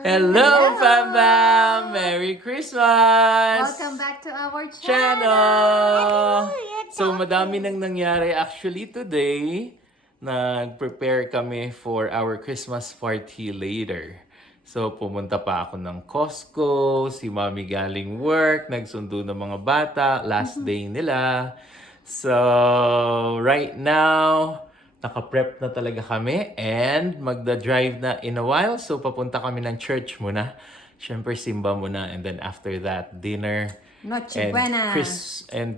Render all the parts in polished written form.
Hello, Fam Bam! Merry Christmas! Welcome back to our Channel! So, madami nang nangyari actually today. Nag-prepare kami for our Christmas party later. So, pumunta pa ako ng Costco, si Mami galing work, nagsundo ng mga bata, last day nila. So, right now, naka-prep na talaga kami and magda-drive na in a while. So, papunta kami ng church muna. Siyempre, simba muna and then after that, dinner. Noche And Buena.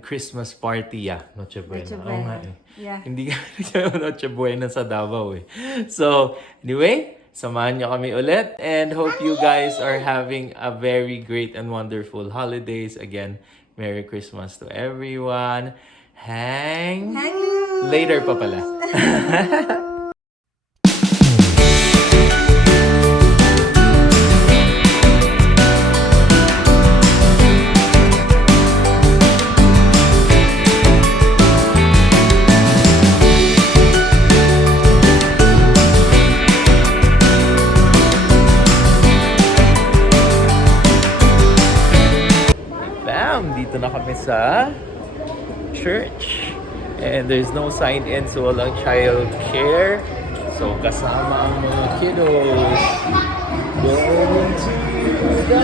Christmas party, yeah. Noche Buena. Noche Oo Buena. nga eh. Yeah. Hindi ka Noche Buena sa Davao eh. So, anyway, samahan niyo kami ulit and hope you guys are having a very great and wonderful holidays. Again, Merry Christmas to everyone. Hang later pa pala. Bam! Dito na kami sa church. And there's no sign-in, so walang child care. So kasama ang mga kiddos. Going to the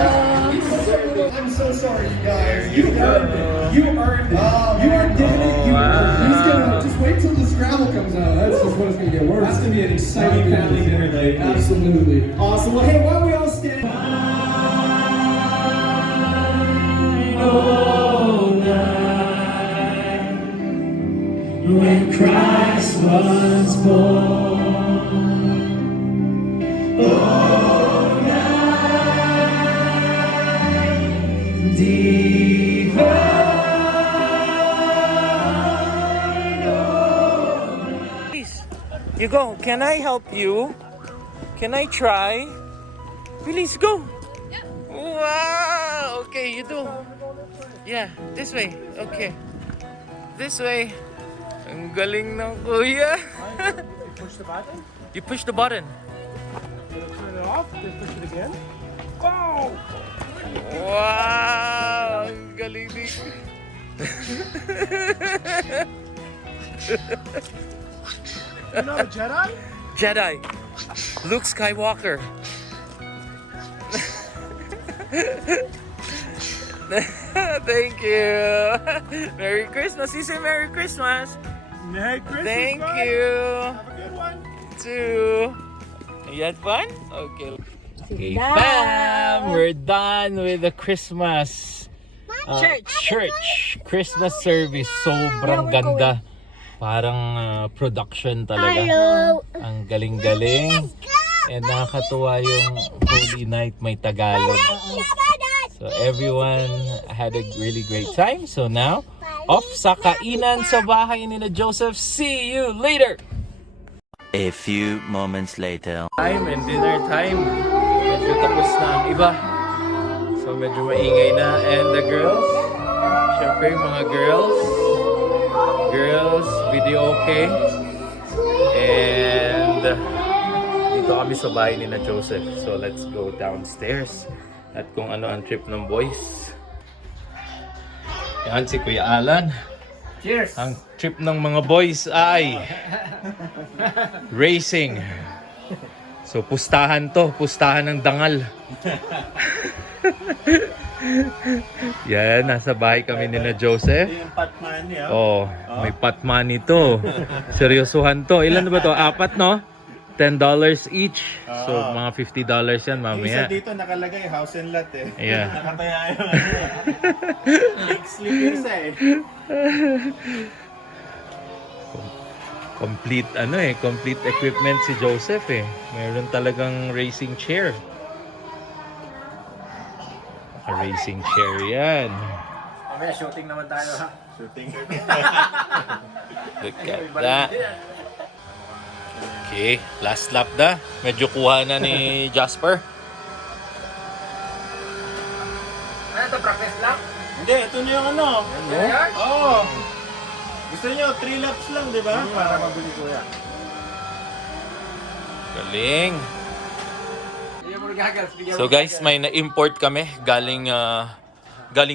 I'm so sorry, you guys. You earned it. You earned it. You did it. You wow. He's gonna just wait till the Scrabble comes out. That's just what it's gonna get worse. That's gonna be an exciting family dinner night. Absolutely. Awesome. Well, hey, why don't we all stand? When Christ was born, oh, night divine, oh. Please, you go. Can I help you? Can I try? Please go. Wow. Okay, you do. Yeah, this way. Okay. This way. Ang galing ng kuya. You push the button, You push the button. you turn it off, then push it again. Go! Wow! Ang galing ni... You're not a Jedi? Jedi. Luke Skywalker. Thank you. Merry Christmas. You say Merry Christmas. Merry Christmas, Thank bud. you. Have a good one. Too. You had fun? Okay. Okay, fam. We're done with the Christmas church Christmas service. Sobrang ganda. Parang production talaga. Ang galing-galing. And nakakatuwa yung Holy Night may Tagalog. So everyone had a really great time. So now, off sa kainan sa bahay ni na Joseph. See you later! A few moments later. Time and dinner time. Medyo tapos na ang iba. So medyo maingay na. And the girls, syempre mga girls, video okay. And dito kami sa bahay ni na Joseph. So let's go downstairs. At kung ano ang trip ng boys. Yan si Kuya Alan. Cheers! Ang trip ng mga boys ay racing. So pustahan ng dangal. Yan, nasa bahay kami ni na Joseph. Yung pot money, Oh, may pot money to. Seryosohan to. Ilan na ba to? 4, no? $10 each. So mga $50 yan Yung isa mamaya. dito nakalagay, house and lot eh. Yeah. Nakataya yung ano eh. Big sleep yung isa eh. Complete equipment si Joseph eh. Meron talagang racing chair. Racing chair yan. Mamaya, shooting naman tayo ha. Shooting. Look at that. Okay, last lap na. Medyo kuha na ni Jasper. Ano ito, practice lang? Hindi, ito na yung ano. Oo. Gusto nyo, 3 laps lang, di ba? Para mabili ko yan. Galing. Hindi mo So guys, may na-import kami galing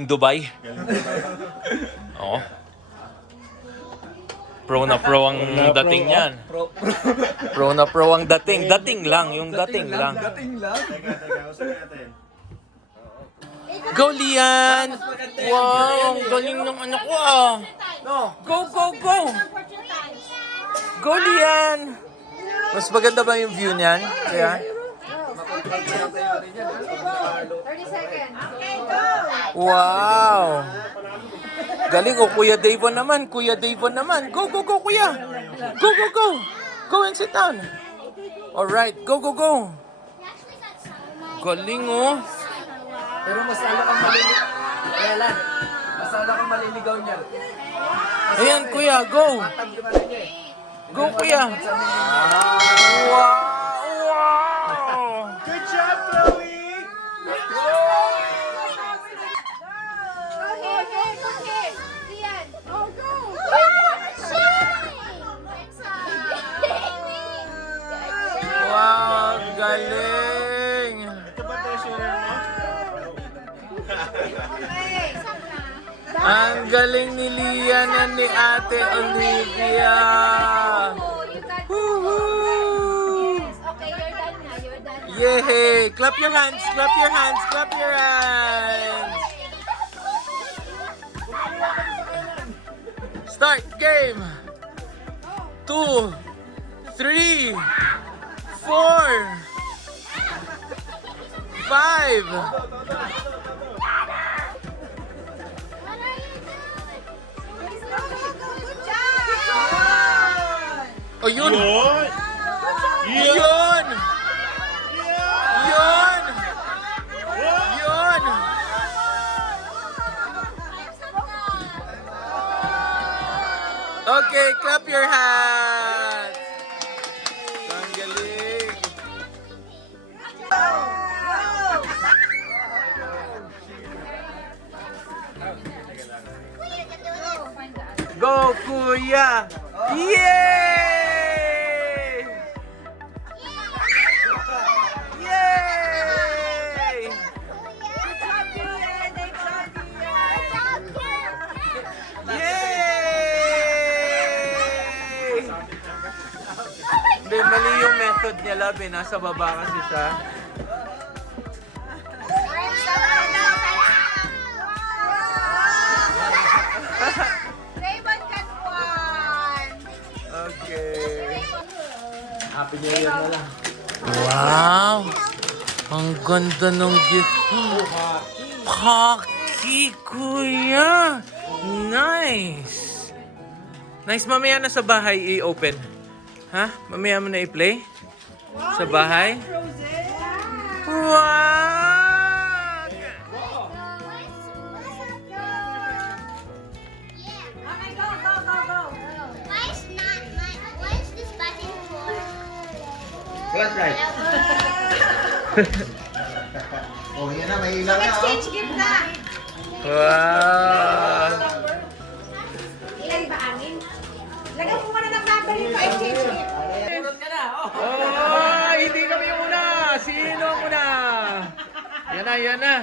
Dubai. Oo. Pro na pro ang dating niyan. Pro na pro ang dating. Dating lang, yung dating lang. Teka, usapin natin. Go, Lian! Wow, ang galing ng anak ko ah. Go, go, go! Go, Lian! Mas maganda ba yung view niyan? Kaya? 30 seconds. Okay, go! Wow! Galing oh, Kuya Davon naman. Kuya Davon naman. Go, go, go, Kuya! Go, go, go! Go and sit down. Alright, go, go, go! Galing oh. Pero mas lalo kang maliligaw. Kailan? Mas lalo kang maliligaw niya. Ayan, Kuya, go! Go, Kuya! Wow! Wow! Good job, Chloe! Okay. Lian. Oh, go! Wow, galing! Ito ba treasurer mo? Ang galing ni Lian at ni Ate Olivia! Woohoo! Okay, you're done na. You're done na. Yay! Clap your hands! Clap your hands! Clap your hands! Start game! 2, 3, 4, 5. Oh, yun! Yun! Yun! Yun! Yun! Okay, clap your hands! Ang galing! Go, Kuya! Yay! Yay! Yay! Hindi, mali yung method niya, love eh. Nasa baba kasi siya. Raymond got one. Okay. Happy New Year na lang. Wow! Ang ganda ng gift. Hockey, Kuya! Nice! Nice, mamaya na sa bahay i-open. Ha? Mamaya mo na i-play? Sa bahay? Wow! Okay, go. Why is this button for? That's right. Oh, yan na, may ilaw na. Exchange gift na. Wow! Ilan ba amin? Lagyan mo muna ng number yung pa-exchange gift. Oh, hindi kami yung una. Sino ang una? Yan na.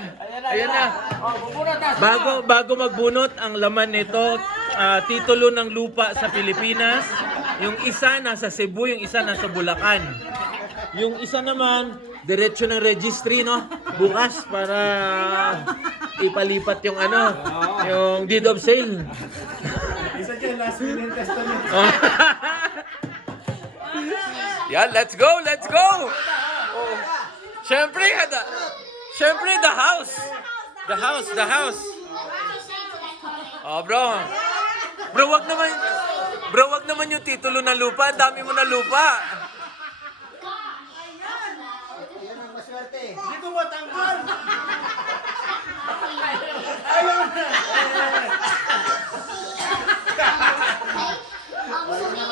Bago magbunot ang laman nito, titulo ng lupa sa Pilipinas. Yung isa nasa Cebu, yung isa nasa Bulacan. Yung isa naman, diretso ng registry, no? Bukas para ipalipat yung yung deed of sale. Isa dyan, last minute testament. Yeah, let's go! Oh. Syempre, the house. The house. Oh, bro. Bro, wag naman yung titulo ng lupa. Ang dami mo na lupa. Hindi ko matanggal!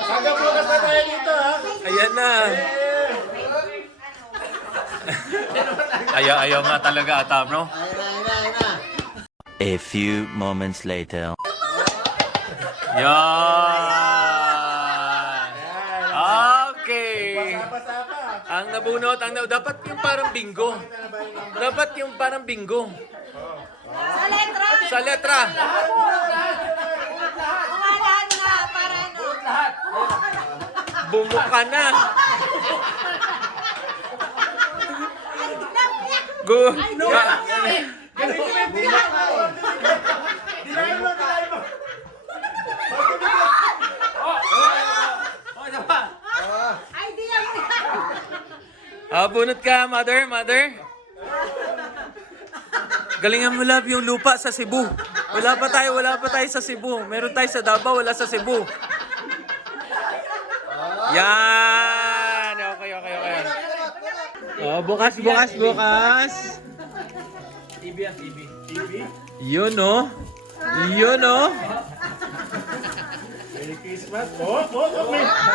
Hanggang bukas na tayo dito, ha? Ayan na. Ayaw nga talaga ata, bro. A few moments later. Yan. Okay. Basa pa. Ang nabunot. Dapat yung parang bingo. Dapat yung parang bingo. Sa letra. Sa letra. Umalaan nga para ano. Bumuka na. Go. Idea mo yan. Bunot ka, mother. Galingan mo, love, yung lupa sa Cebu. Wala pa tayo sa Cebu. Meron tayo sa Davao, wala sa Cebu. Yan. Okay. Oh, bukas. TV yan, TV. Yun, oh. Merry Christmas.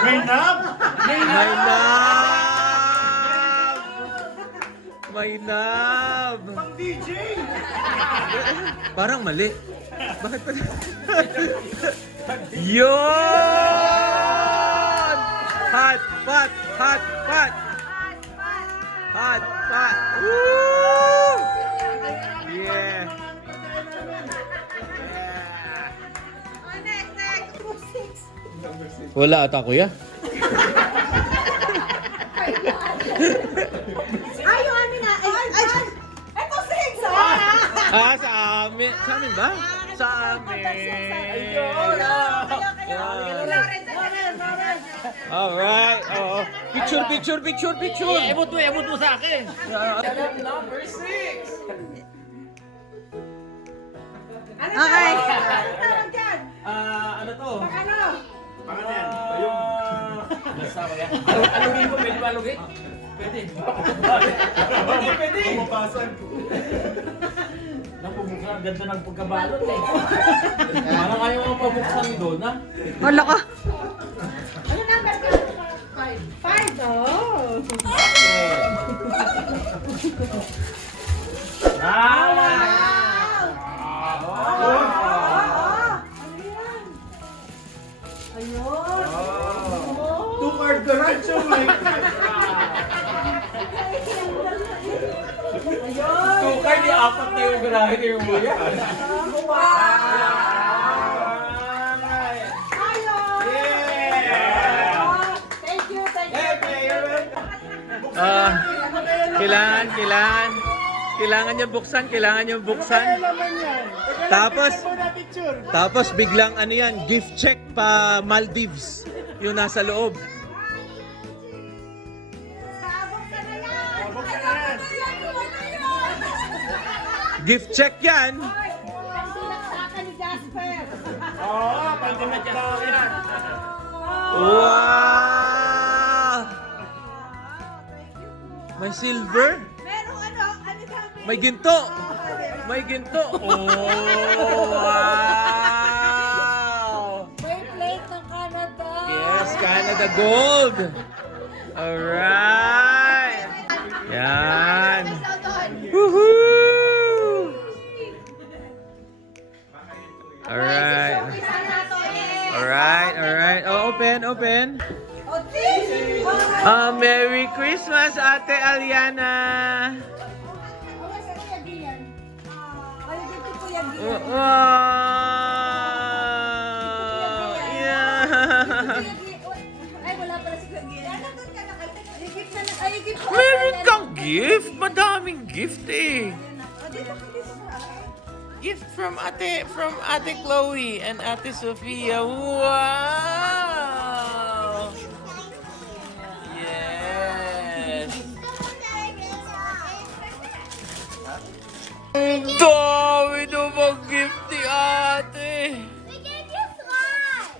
May nab. May nab. Pang DJ. Parang mali. Bakit pa? Yun! Hot pot! Woo! Yeah! Oh, next. Wala ata, kuya. Ay, yung amin na. Ay. Ito, 6. Sa amin. Sa amin ba? Sa amin. Alright. Oo. Picture. Emot mo sa akin. Number 6. Okay. Tawag dyan. Ano to? Ano? Pangalan yan. Alugin ko, pwede ba alugin? Pwede. Pumapasan. Napubuksan, ang ganda ng pagkabalot eh. Parang ayaw mo pabuksan doon, ha? Wala ka. Ano number ka? 5. Oh. Two-card garage yung mic. Tukay, di apat na yung garahe ni yung buya. Thank you. Kailangan niyo buksan. Tapos biglang ano yan, gift check pa Maldives. Yung nasa loob. Gift check yan. Oo, pagdamit daw yan. Wow! May silver? Merong ano kami? May ginto! Oh, wow! May plate ng Canada. Yes, Canada Gold! Alright! Yan! Woohoo! Alright. Oh, open. Merry Christmas, Ate Aliana! Wow! Yeah! Ay, wala pala si Kuya Gian. Meron kang gift? Madaming gift eh. Gift from Ate Chloe and Ate Sofia. Wow! Yes. Dami namang gift ni Ate. We gave you one.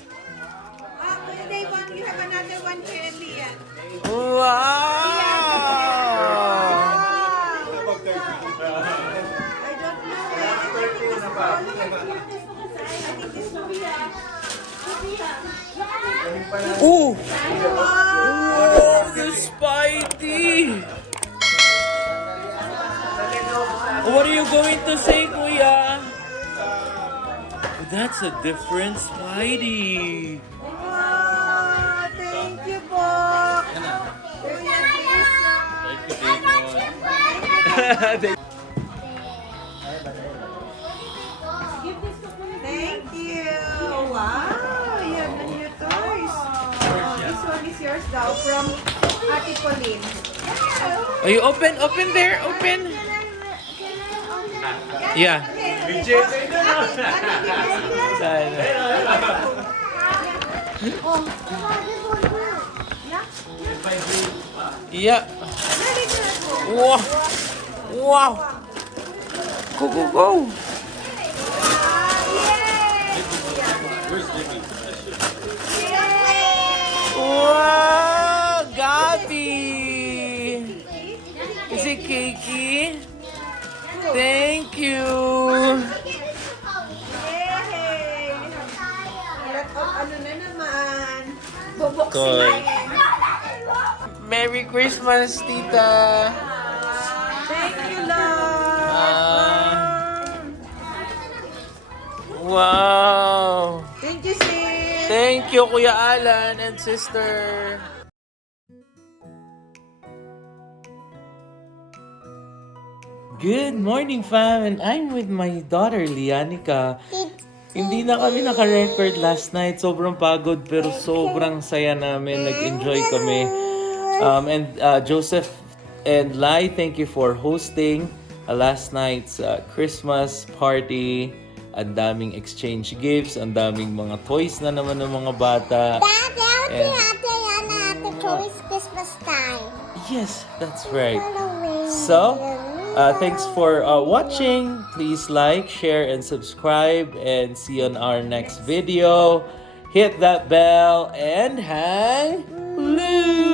Day one, you have another one here in the end. Wow! Oh! Wow, the Spidey! What are you going to say, Kuya? That's a different Spidey. Thank you po. Kuya Jason. Thank you. Wow, you have the new toys. Oh, this one is yours daw from Ate Pauline. Are you open? Open there. Open. Yeah. Yeah. Wow. Wow. Go, go, go. Wow, Gabi. Is it cakey? Thank you. Yay! Let of ano na naman. Bubuksin Toy. na. Merry Christmas, Tita. Thank you, Lord. Wow. Thank you, sis. Thank you, Kuya Alan and sister. Good morning, fam. And I'm with my daughter, Lianica. Hindi na kami naka-record last night. Sobrang pagod pero sobrang saya namin. Nag-enjoy kami. And Joseph and Lai, thank you for hosting last night's Christmas party. Ang daming exchange gifts, ang daming mga toys na naman ng mga bata. And- It's Christmas time. Yes, that's right. So, thanks for watching. Please like, share, and subscribe. And see you on our next video. Hit that bell and hang loose.